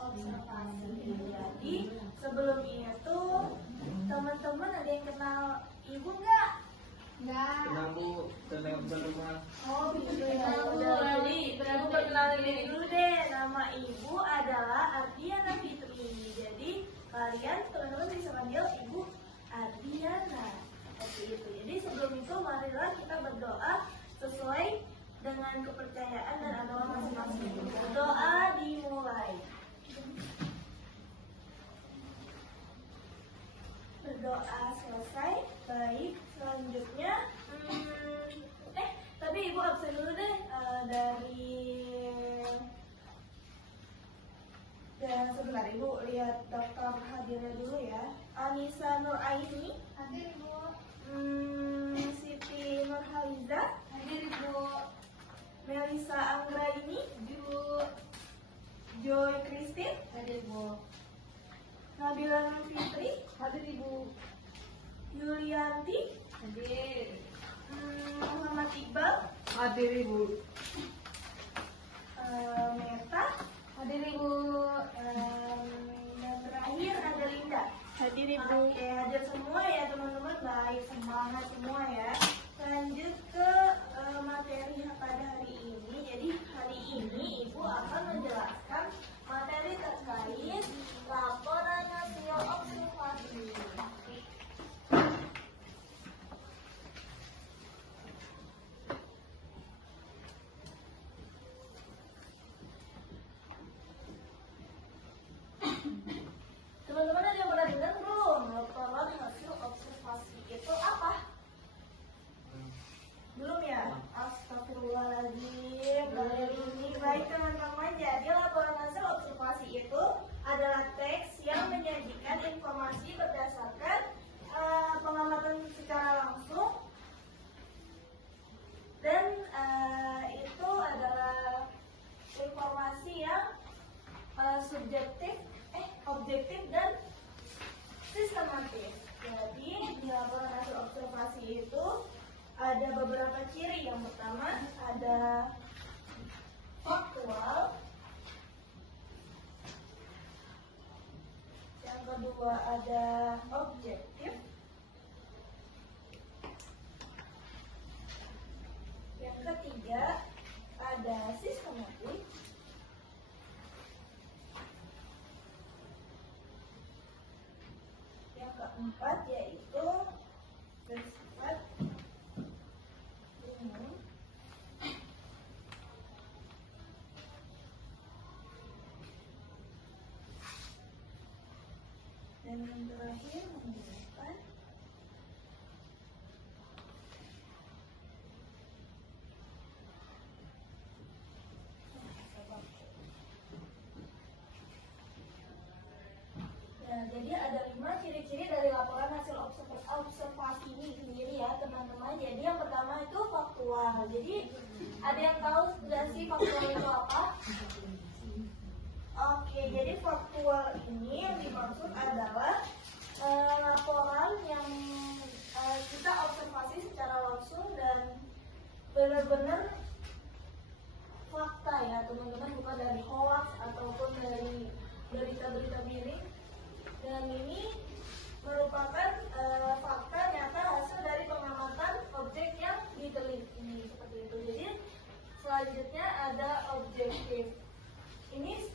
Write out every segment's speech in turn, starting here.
observasi. Jadi sebelum itu teman-teman ada yang kenal ibu nggak? Nggak. Kenal Bu, kenal rumah. Oh gitu ya. Jadi ibu perkenalkan diri dulu deh. Nama ibu adalah Ardiana Fitri. Jadi kalian teman-teman bisa panggil ibu Ardiana. Seperti itu. Jadi sebelum itu marilah kita berdoa sesuai dengan kepercayaan dan agama masing-masing. Doa dimulai. Berdoa selesai. Baik, selanjutnya tapi ibu absen dulu deh dan sebentar ibu lihat daftar hadirnya dulu ya. Anissa Nuraini hadir ibu. Siti Nurhaliza hadir ibu. Melisa Anggraini ibu. Joy Christine hadir ibu. Nabila Nur Fitri hadir ibu. Yulianti hadir. Muhammad Iqbal Hadir Ibu. Meta hadir ibu. Dan terakhir ada Linda hadir ibu. Oke, hadir semua ya teman-teman. Baik, semangat semua ya. Lanjut ke materi pada hari ini. Jadi hari ini ibu akan menjelaskan materi terkait laporan hasil observasi. Teman-teman ada yang pernah dengar belum? Laporan hasil observasi itu apa? Belum ya? Astagfirullahaladzim. Baik teman-teman, jadi laporan hasil observasi itu adalah teks yang menyajikan informasi berdasarkan pengamatan secara langsung dan itu adalah informasi yang subjektif, objektif dan sistematis. Jadi di laporan hasil observasi itu ada beberapa ciri. Yang pertama ada faktual, yang kedua ada objektif, yang ketiga ada sistematis, yang keempat yaitu bersifat umum, dan yang terakhir menggunakan jadi ada 5 ciri-ciri dari laporan hasil observasi ini sendiri ya teman-teman. Jadi yang pertama itu faktual. Jadi ada yang tahu nggak sih faktual itu apa? Oke, jadi faktual ini yang dimaksud adalah laporan yang kita observasi secara langsung dan benar-benar fakta ya teman-teman, bukan dari hoax ataupun dari berita-berita miring. Dan ini merupakan fakta nyata hasil dari pengamatan objek yang diteliti seperti itu. Jadi selanjutnya ada objektif. Ini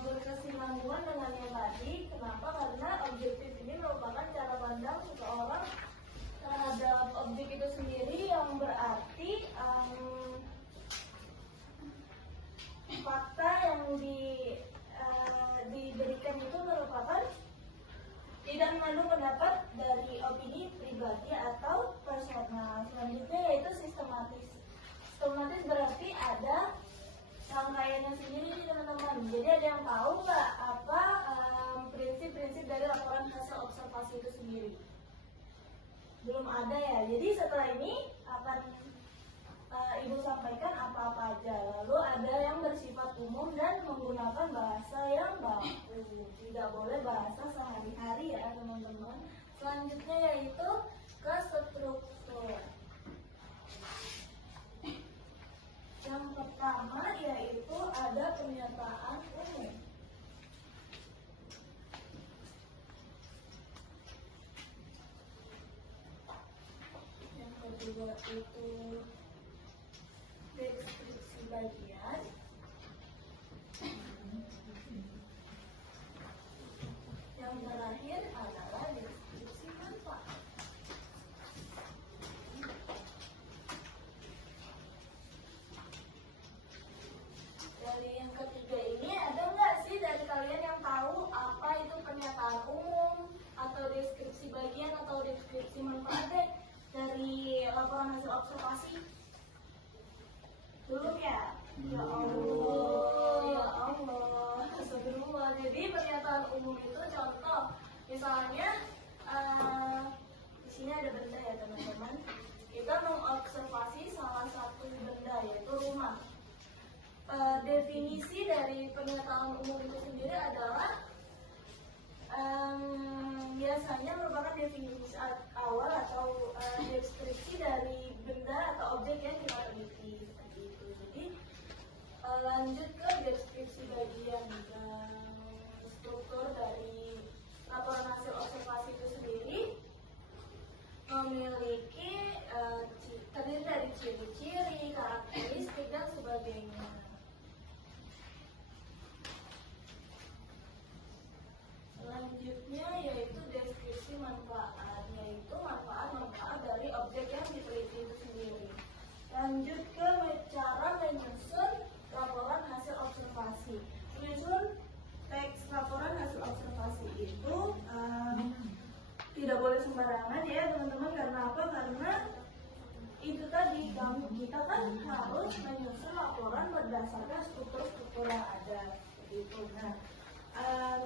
berkesinambungan dengan yang tadi. Kenapa? Karena objektif ini merupakan cara pandang seseorang terhadap objek itu sendiri, yang berarti fakta yang diberikan itu merupakan tidak mengandung pendapat dari opini pribadi atau personal. Selanjutnya yaitu sistematis. Sistematis berarti ada rangkaiannya sendiri nih teman-teman. Jadi ada yang tahu nggak apa prinsip-prinsip dari laporan hasil observasi itu sendiri? Belum ada ya. Jadi setelah ini akan Ibu sampaikan apa-apa aja. Lalu ada yang bersifat umum dan menggunakan bahasa yang baku. Tidak boleh bahasa sehari-hari ya teman-teman. Selanjutnya yaitu ke struktur. Yang pertama yaitu ada pernyataan umum. itu deskripsi bagian. Yang terakhir adalah deskripsi manfaat. Dari yang ketiga ini, ada nggak sih dari kalian yang tahu apa itu pernyataan umum atau deskripsi bagian atau deskripsi manfaat deh dari laporan hasil observasi? Belum ya? Ya Allah, ya Allah, astagfirullah. Jadi pernyataan umum itu contoh, misalnya di sini ada benda ya teman-teman. Kita mengobservasi salah satu benda yaitu rumah. Definisi dari pernyataan umum itu sendiri adalah biasanya merupakan definisi awal atau deskripsi dari benda atau objek yang kita teliti seperti itu. Jadi lanjut ke deskripsi bagian struktur dari laporan hasil observasi itu sendiri memiliki terdiri dari ciri-ciri, karakteristik dan sebagainya. Selanjutnya yaitu deskripsi manfaat, yaitu manfaat-manfaat dari objek yang diteliti itu sendiri. Lanjut ke cara menyusun laporan hasil observasi. Menyusun teks laporan hasil observasi itu tidak boleh sembarangan ya teman-teman. Karena apa? Karena itu tadi kita kan harus menyusun laporan berdasarkan struktur-struktur yang ada seperti itu. Nah,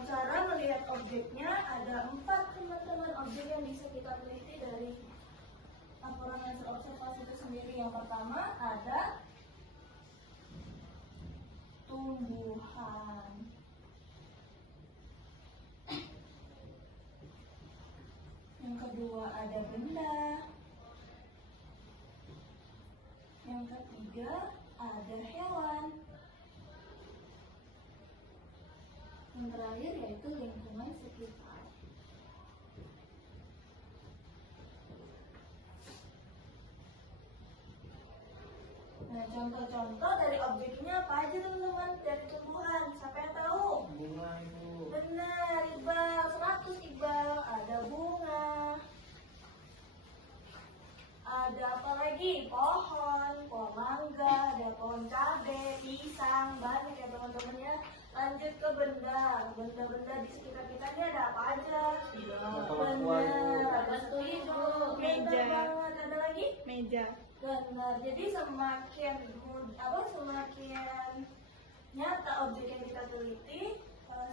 cara melihat objeknya ada 4 teman-teman objek yang bisa kita teliti dari laporan hasil observasi itu sendiri. Yang pertama ada tumbuhan. Yang kedua ada benda. Yang ketiga ada hewan. Yang terakhir yaitu lingkungan sekitar. Nah, contoh-contoh dari objeknya apa aja teman-teman? Dari tumbuhan, siapa yang tahu? Bunga itu. Benar, Iqbal. 100 Iqbal. Ada bunga. Ada apa lagi? Pohon mangga, ada pohon cabai, pisang, banyak ya teman-teman ya. Lanjut ke benda. Benda-benda di sekitar kita ini ada apa aja? Benar, ada setuju, meja. Ada lagi? Meja. Benar. Jadi semakin nyata objek yang kita teliti,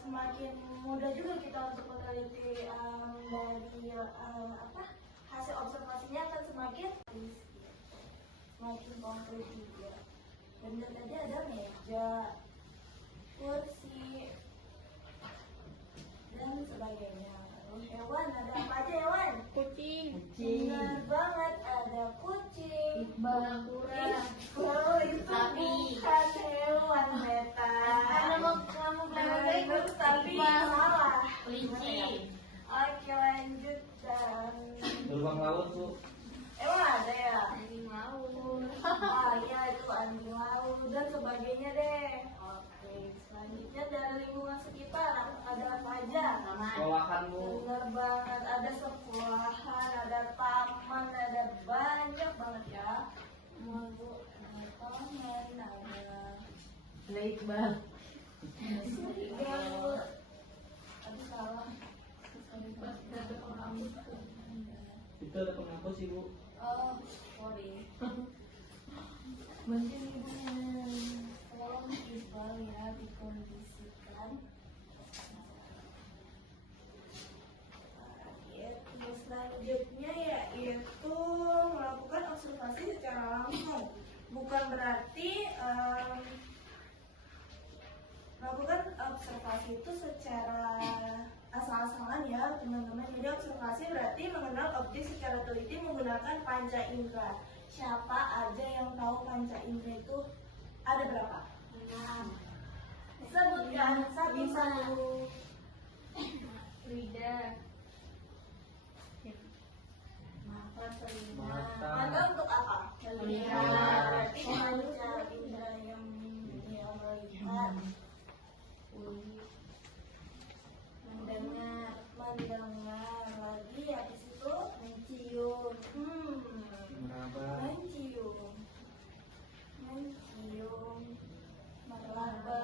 semakin mudah juga kita untuk meneliti dari hasil observasinya akan semakin konkret juga. Benda tadi ada meja, kursi, dan sebagainya. Lalu hewan, ada apa aja hewan? Kucing. Benar banget, ada kucing. Iqbal. Oh, itu bukan hewan, Beta. Kamu Benar, tapi salah. Kelinci. Oke, lanjut dan Beruang laut tuh. emang ada ya? Anjing laut. Ah iya, itu anjing laut dan sebagainya deh. Oke, selanjutnya dari lingkungan sekitar ada apa aja? Sekolahan bu. Benar banget, ada sekolahan, ada taman, ada banyak banget ya. Bu, ada taman, ada Iqbal. serigal. Aduh salah. Itu ada penghapus sih bu. Oh, sorry. Bantuin ibunya. Tolong Iqbal ya dikondisikan. Selanjutnya yaitu melakukan observasi secara langsung. Bukan berarti melakukan observasi itu secara asal-asalan ya teman-teman. Jadi observasi berarti mengenal objek secara teliti menggunakan panca indera. Siapa aja yang tahu panca indera itu ada berapa? 6. Sebutkan satu-satu. Lidah. Mata, telinga. Mata. Mata untuk apa? Melihat. Berarti panca indera yang melihat, mendengar lagi, habis itu mencium, Meraba. mencium, meraba,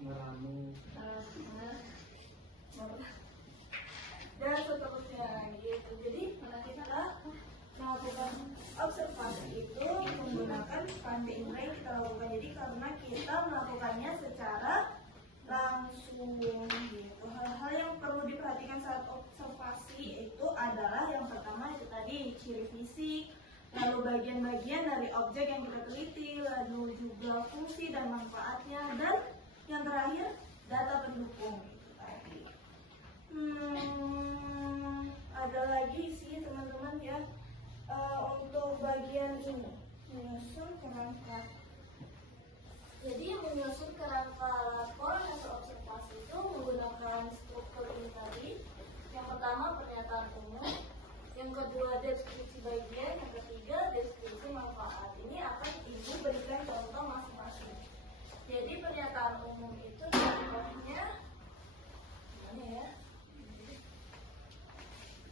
Meramu. dan seterusnya gitu. Jadi kita melakukan observasi itu menggunakan panca indera yang kita lakukan. Jadi karena kita melakukannya secara langsung gitu. Hal-hal yang perlu diperhatikan saat observasi itu adalah yang pertama itu tadi ciri fisik, lalu bagian-bagian dari objek yang kita teliti, lalu juga fungsi dan manfaatnya, dan yang terakhir data pendukung itu tadi. Ada lagi sih teman-teman ya, untuk bagian ini menyusun kerangka. Jadi menyusun kerangka laporan hasil observasi itu menggunakan struktur ini tadi. Yang pertama pernyataan umum, yang kedua deskripsi bagian, yang ketiga deskripsi manfaat. Ini akan ibu berikan contoh masing-masing. Jadi pernyataan umum itu contohnya gimana ya?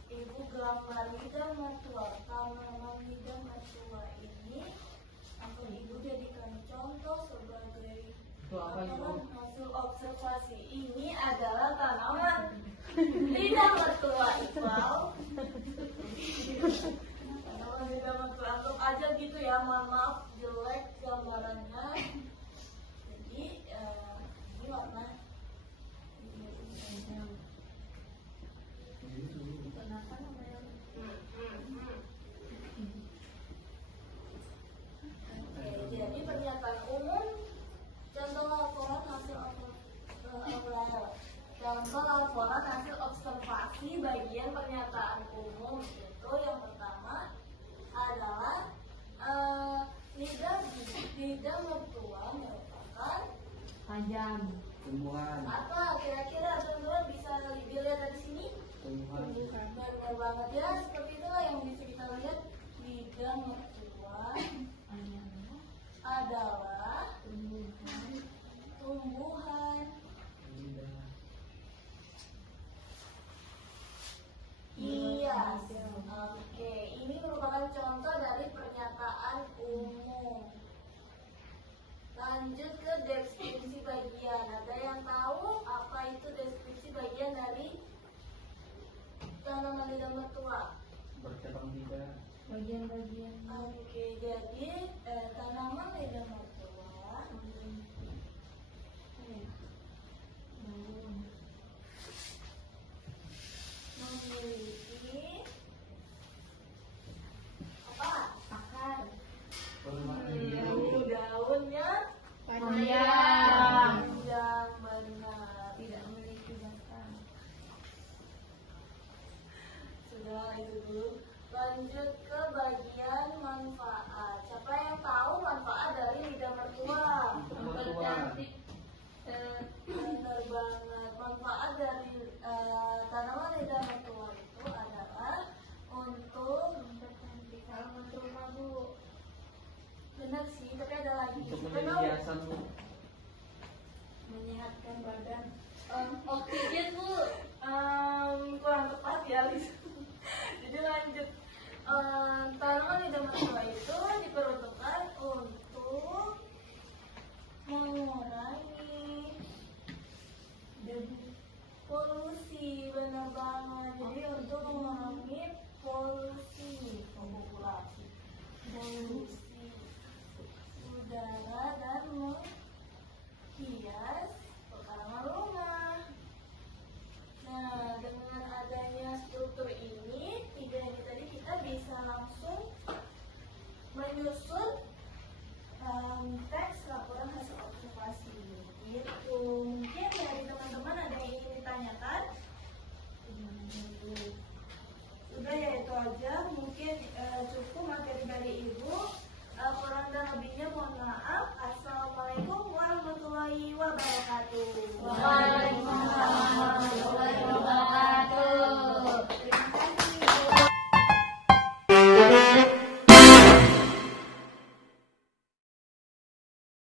Ibu gambar lidah mertua, tanaman lidah mertua ini akan ibu jadikan contoh sebagai Itu apa itu? hasil observasi. Ini adalah tanaman lidah mertua, Iqbal. Tanaman lidah mertua, anggap aja gitu ya. Mohon maaf jelek gambarannya. Jadi ini warna. Oke, jadi pernyataan umum, contoh laporan hasil observasi bagian pernyataan umum itu yang pertama adalah lidah mertua merupakan Tajam. Tumbuhan. apa kira-kira teman-teman bisa dilihat dari sini? Tumbuhan. Benar banget ya, seperti itulah yang bisa kita lihat. Lidah mertua adalah tumbuhan. Lidah. Iya. Oke, ini merupakan contoh dari pernyataan umum. Lanjut ke deskripsi bagian. Ada yang tahu apa itu deskripsi bagian dari tanaman lidah mertua? Bercabang lidah. Bagian-bagian. Oke, jadi tanaman lidah mertua memiliki apa? Akar. Daunnya Panjang. panjang, benar. Tidak memiliki batang. Sudah itu dulu. Lanjut ke bagian manfaat. Siapa yang tahu manfaat dari lidah mertua? Mempercantik. Benar banget. Manfaat dari tanaman lidah mertua itu adalah untuk mempercantik rumah, Bu. Benar sih, tapi ada lagi. Untuk Siapa menjadi tahu? hiasan, Bu. Menyehatkan badan. Oksigen, Bu. Kurang tepat ya, Lis. Jadi lanjut. Tanaman lidah mertua itu diperuntukkan untuk mengurangi polusi, benar banget. Jadi untuk mengurangi polusi populasi, polusi udara dan menghias pekarangan rumah. Nah, dengan adanya struktur ini, tiga ini tadi kita bisa langsung menyusun teks laporan hasil observasi. Gitu. Mungkin dari teman-teman ada yang ingin ditanyakan? Udah ya, itu aja. Mungkin cukup materi dari Ibu.